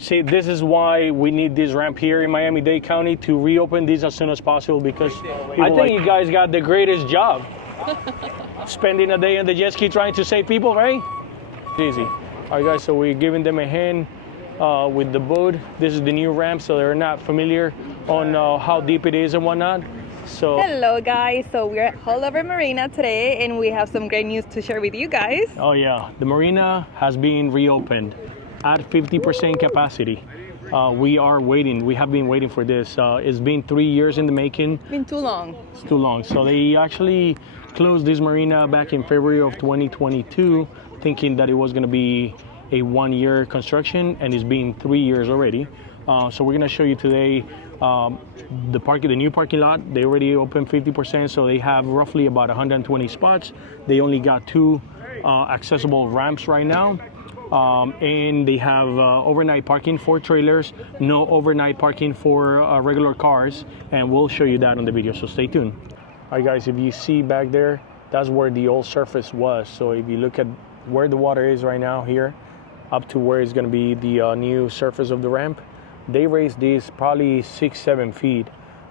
See, this is why we need this ramp here in Miami-Dade County to reopen these as soon as possible, because I think you guys got the greatest job. Spending a day in the jet ski trying to save people, right? Easy. All right, guys, so we're giving them a hand with the boat. This is the new ramp, so they're not familiar on how deep it is and whatnot. So hello guys, so we're at Holdover Marina today and we have some great news to share with you guys. Oh yeah, the marina has been reopened at 50% capacity. We have been waiting for this. It's been 3 years in the making. Been too long. It's too long. So they actually closed this marina back in February of 2022, thinking that it was going to be a 1-year construction, and it's been 3 years already. So we're going to show you today the new parking lot. They already opened 50%, so they have roughly about 120 spots. They only got 2 accessible ramps right now, and they have overnight parking for trailers, no overnight parking for regular cars, and we'll show you that on the video, so stay tuned. All right guys, if you see back there, that's where the old surface was. So if you look at where the water is right now here, up to where it's going to be the new surface of the ramp, they raised these probably 6-7 feet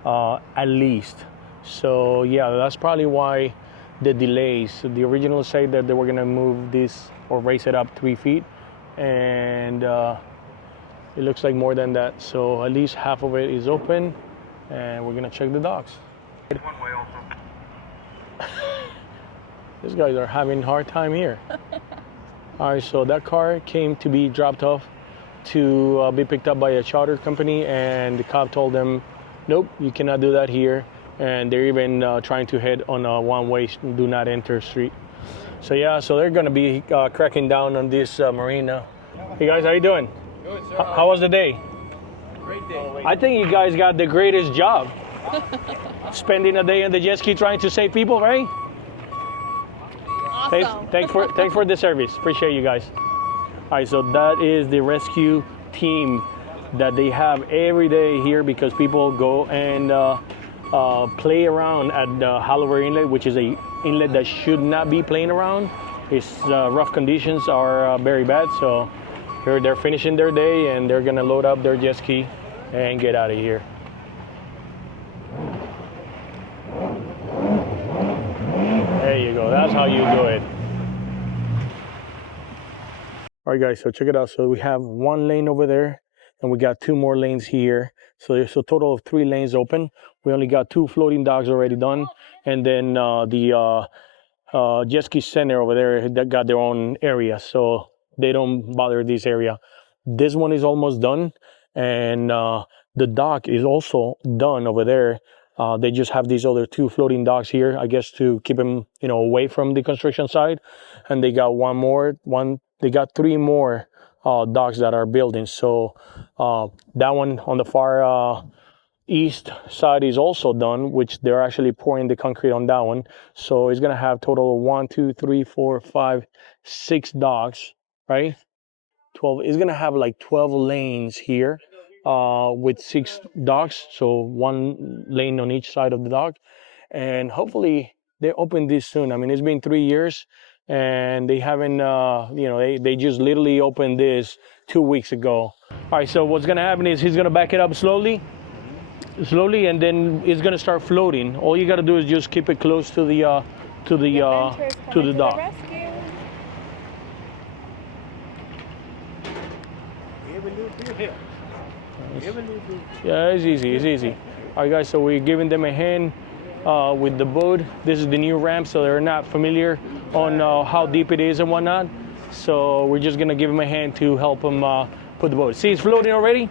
at least. So yeah, that's probably why the delays. So the original said that they were going to move this or raise it up 3 feet, and it looks like more than that. So at least half of it is open, and we're going to check the docks. One way also. These guys are having a hard time here. All right, so that car came to be dropped off to be picked up by a charter company, and the cop told them, nope, you cannot do that here. And they're even trying to head on a one-way do not enter street. So yeah, so they're gonna be cracking down on this marina. Hey guys, how you doing? Good, sir. How was the day? Great day. I think you guys got the greatest job. Spending a day in the jet ski trying to save people, right? Awesome. Thanks for the service. Appreciate you guys. All right, so that is the rescue team that they have every day here, because people go and play around at Haulover Inlet, which is a inlet that should not be playing around. Its rough conditions are very bad. So here they're finishing their day, and they're gonna load up their jet ski and get out of here. There you go. That's how you do it. All right, guys, so check it out. So we have 1 lane over there, and we got 2 more lanes here. So there's a total of 3 lanes open. We only got 2 floating docks already done. And then the jet ski center over there, that got their own area, so they don't bother this area. This one is almost done, and the dock is also done over there. They just have these other 2 floating docks here, I guess, to keep them, away from the construction side. And they got they got 3 more docks that are building. So that one on the far east side is also done, which they're actually pouring the concrete on that one. So it's gonna have total of 1, 2, 3, 4, 5, 6 docks, right? 12. It's gonna have like 12 lanes here. With 6 docks, so 1 lane on each side of the dock, and hopefully they open this soon. I mean, it's been 3 years, and they haven't, they just literally opened this 2 weeks ago. All right, so what's gonna happen is he's gonna back it up slowly, and then it's gonna start floating. All you gotta do is just keep it close to the dock. Yeah, it's easy. All right, guys, so we're giving them a hand with the boat. This is the new ramp, so they're not familiar on how deep it is and whatnot. So we're just gonna give them a hand to help them put the boat. See, it's floating already.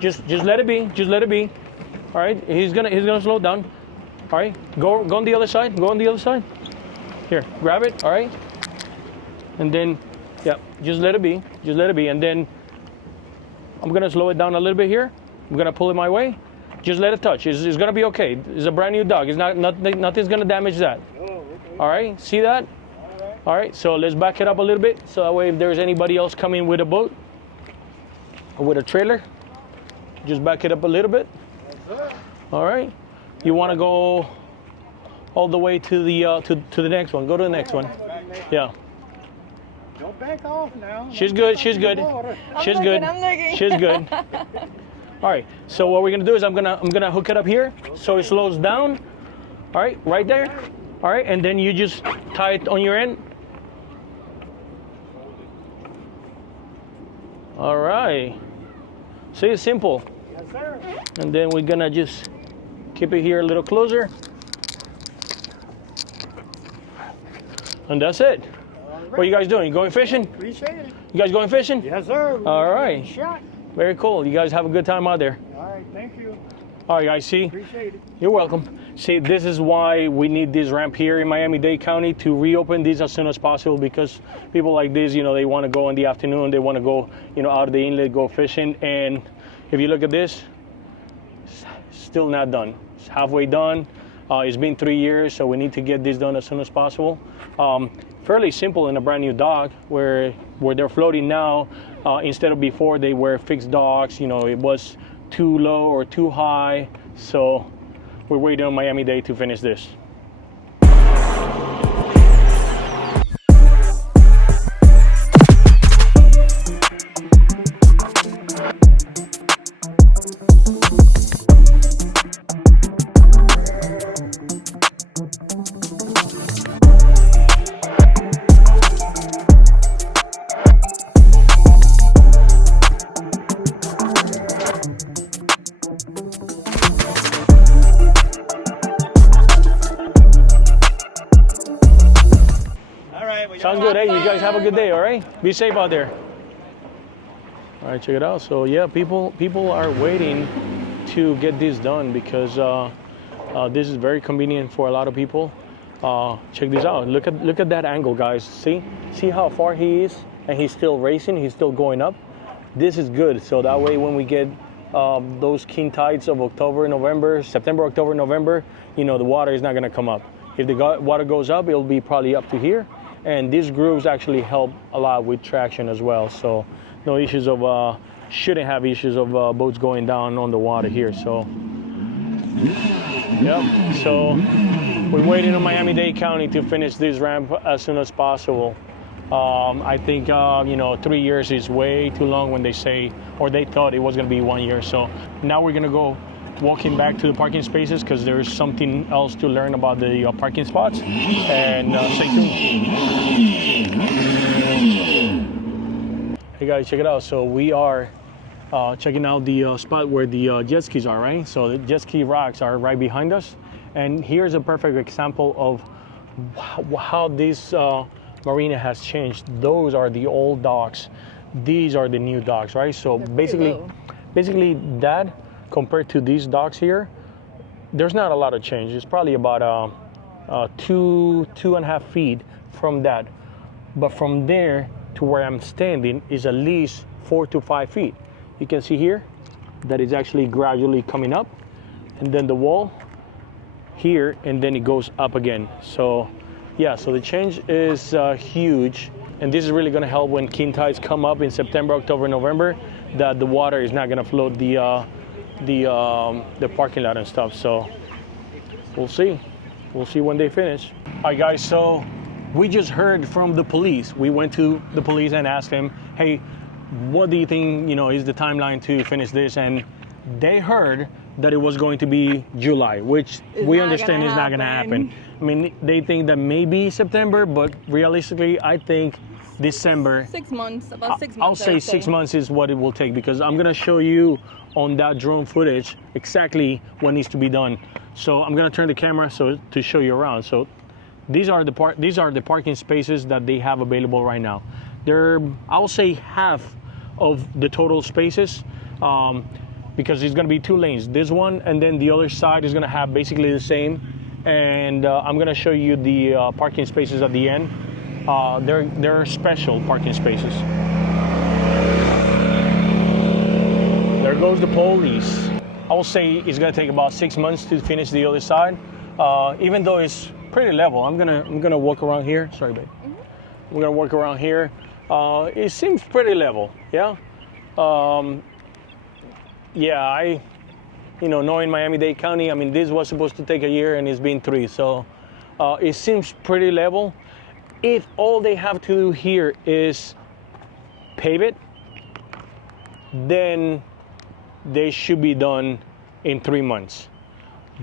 Just let it be. Just let it be. All right, he's gonna slow down. All right, go on the other side. Go on the other side. Here, grab it. All right, and then yeah, just let it be. Just let it be, and then I'm gonna slow it down a little bit here. I'm gonna pull it my way. Just let it touch. It's gonna be okay. It's a brand new dog. It's nothing's gonna damage that. All right, see that? All right, so let's back it up a little bit, so that way if there's anybody else coming with a boat or with a trailer, just back it up a little bit. All right, you want to go all the way to the next one. Go to the next one. Yeah. Don't back off now. She's good. She's good. She's good. I'm looking. She's good. All right. So what we're gonna do is I'm gonna hook it up here so it slows down. All right, right there. All right, and then you just tie it on your end. All right. See, it's simple. Yes, sir. And then we're gonna just keep it here a little closer. And that's it. What are you guys doing? You going fishing? Appreciate it. You guys going fishing? Yes, sir. All right. Shot. Very cool. You guys have a good time out there. All right, thank you. All right, guys, see? Appreciate it. You're welcome. See, this is why we need this ramp here in Miami-Dade County to reopen these as soon as possible, because people like this, you know, they want to go in the afternoon, they want to go, you know, out of the inlet, go fishing. And if you look at this, it's still not done. It's halfway done. It's been 3 years, so we need to get this done as soon as possible. Fairly simple in a brand new dock where they're floating now. Instead of before, they were fixed docks. You know, it was too low or too high. So we're waiting on Miami-Dade to finish this. Sounds good. Hey, you guys have a good day, all right? Be safe out there. All right, check it out. So yeah, people are waiting to get this done because this is very convenient for a lot of people. Check this out. Look at that angle, guys. See how far he is, and he's still racing. He's still going up. This is good. So that way, when we get those keen tides of September, October, November, you know, the water is not going to come up. If the water goes up, it'll be probably up to here. And these grooves actually help a lot with traction as well. So no issues of, shouldn't have issues of boats going down on the water here. So, yep. So we're waiting on Miami-Dade County to finish this ramp as soon as possible. I think, you know, 3 years is way too long when they say, or they thought it was gonna be 1 year. So now we're gonna go walking back to the parking spaces because there's something else to learn about the parking spots. And stay tuned. Hey guys, check it out. So we are checking out the spot where the jet skis are, right? So the jet ski racks are right behind us. And here's a perfect example of how this marina has changed. Those are the old docks. These are the new docks, right? So basically that, compared to these docks here, there's not a lot of change. It's probably about 2.5 feet from that. But from there to where I'm standing is at least 4 to 5 feet. You can see here that it's actually gradually coming up, and then the wall here, and then it goes up again. So yeah, so the change is huge, and this is really going to help when king tides come up in September, October, November, that the water is not going to flood the parking lot and stuff. So we'll see when they finish. All right, guys, so we just heard from the police. We went to the police and asked them, hey, what do you think, you know, is the timeline to finish this? And they heard that it was going to be July, which we understand is not going to happen. I mean, they think that maybe September, but realistically, I think December. 6 months, about 6 months. I'll say 6 months is what it will take, because I'm going to show you on that drone footage exactly what needs to be done. So I'm going to turn the camera to show you around. So these are the parking spaces that they have available right now. They're, I'll say, half of the total spaces, because it's going to be 2 lanes. This one and then the other side is going to have basically the same. And I'm going to show you the parking spaces at the end. They're special parking spaces. There goes the police. I will say it's gonna take about 6 months to finish the other side. Even though it's pretty level, I'm gonna walk around here. Sorry, babe. I'm gonna walk around here. It seems pretty level, yeah. Yeah, knowing Miami-Dade County, I mean, this was supposed to take a year and it's been 3, so it seems pretty level. if all they have to do here is pave it, then they should be done in 3 months.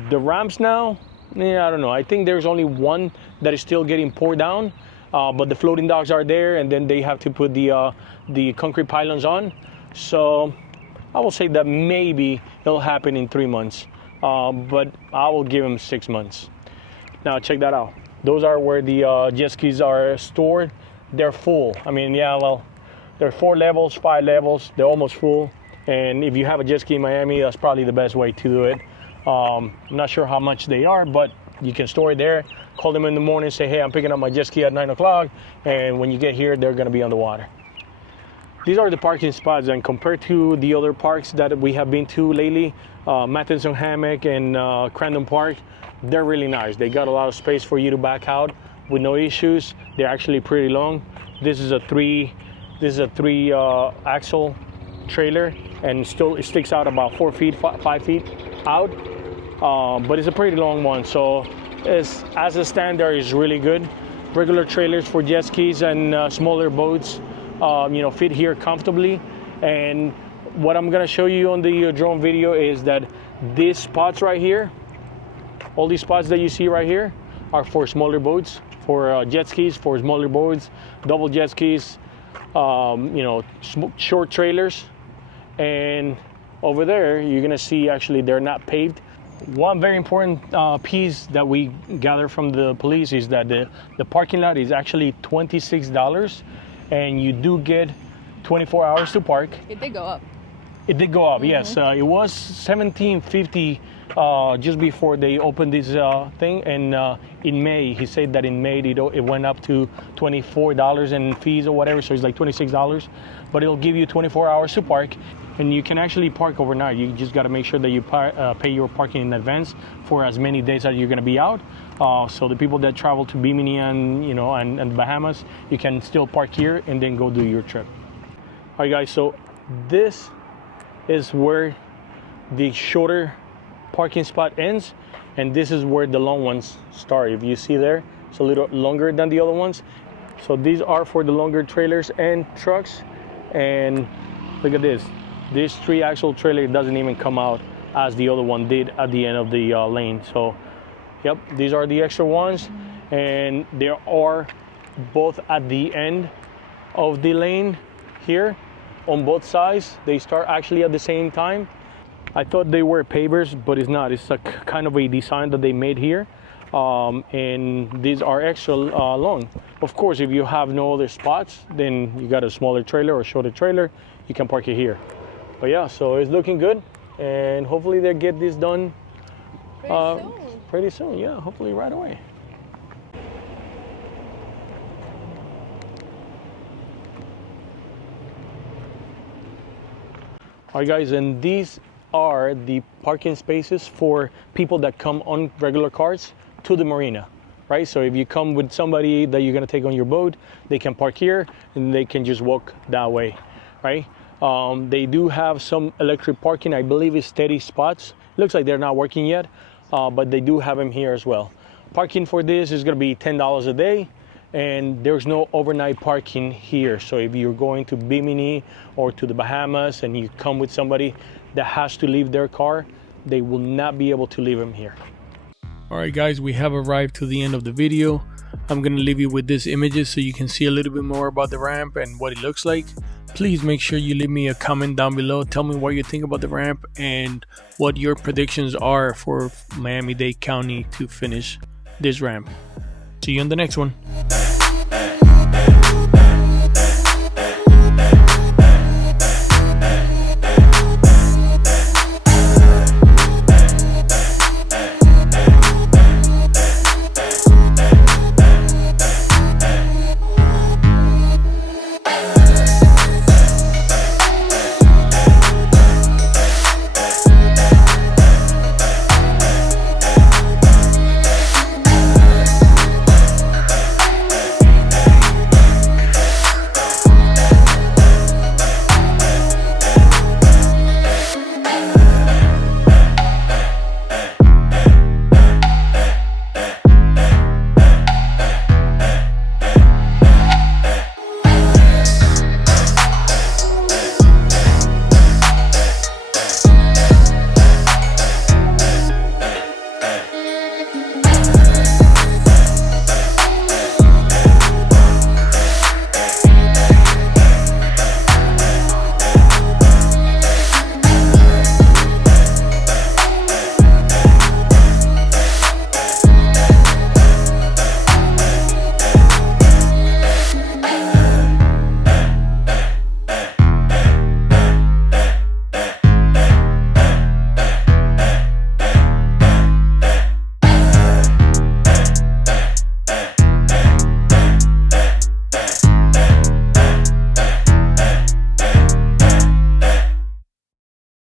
The ramps now, yeah, I don't know. I think there's only one that is still getting poured down, but the floating docks are there, and then they have to put the concrete pylons on. So I will say that maybe it'll happen in 3 months, but I will give them 6 months. Now check that out. Those are where the jet skis are stored. They're full. I mean, yeah, well, there are 4 levels, 5 levels. They're almost full. And if you have a jet ski in Miami, that's probably the best way to do it. I'm not sure how much they are, but you can store it there. Call them in the morning, say, hey, I'm picking up my jet ski at 9 o'clock. And when you get here, they're gonna be on the water. These are the parking spots, and compared to the other parks that we have been to lately, Matheson Hammock and Crandon Park, they're really nice. They got a lot of space for you to back out with no issues. They're actually pretty long. This is a three axle trailer, and still it sticks out about 4 feet, 5 feet out. But it's a pretty long one, so as a standard, is really good. Regular trailers for jet skis and smaller boats, fit here comfortably. And what I'm gonna show you on the drone video is that these spots right here, all these spots that you see right here, are for smaller boats, for jet skis, for smaller boats, double jet skis, short trailers. And over there, you're gonna see actually they're not paved. One very important piece that we gather from the police is that the parking lot is actually $26, and you do get 24 hours to park. It did go up. It did go up, yes. It was $17.50 just before they opened this thing, and in May, he said that in May it went up to $24 in fees or whatever, so it's like $26. But it'll give you 24 hours to park, and you can actually park overnight. You just got to make sure that you pay your parking in advance for as many days that you're going to be out. So the people that travel to Bimini and Bahamas, you can still park here and then go do your trip. All right, guys. So this is where the shorter parking spot ends, and this is where the long ones start. If you see there, it's a little longer than the other ones. So these are for the longer trailers and trucks. And look at this. This 3-axle trailer doesn't even come out as the other one did at the end of the lane. So, yep, these are the extra ones, and they are both at the end of the lane here on both sides. They start actually at the same time. I thought they were pavers, but it's not. It's a kind of a design that they made here, and these are extra long. Of course, if you have no other spots, then you got a smaller trailer or shorter trailer, you can park it here. But yeah, so it's looking good, and hopefully they get this done pretty soon. Yeah, hopefully right away. All right, guys, and these are the parking spaces for people that come on regular cars to the marina, right? So if you come with somebody that you're gonna take on your boat, they can park here and they can just walk that way, right? They do have some electric parking. I believe it's steady spots. Looks like they're not working yet, but they do have them here as well. Parking for this is gonna be $10 a day, and there's no overnight parking here. So if you're going to Bimini or to the Bahamas and you come with somebody that has to leave their car, they will not be able to leave them here. All right, guys, we have arrived to the end of the video. I'm gonna leave you with these images so you can see a little bit more about the ramp and what it looks like. Please make sure you leave me a comment down below. Tell me what you think about the ramp and what your predictions are for Miami-Dade County to finish this ramp. See you on the next one.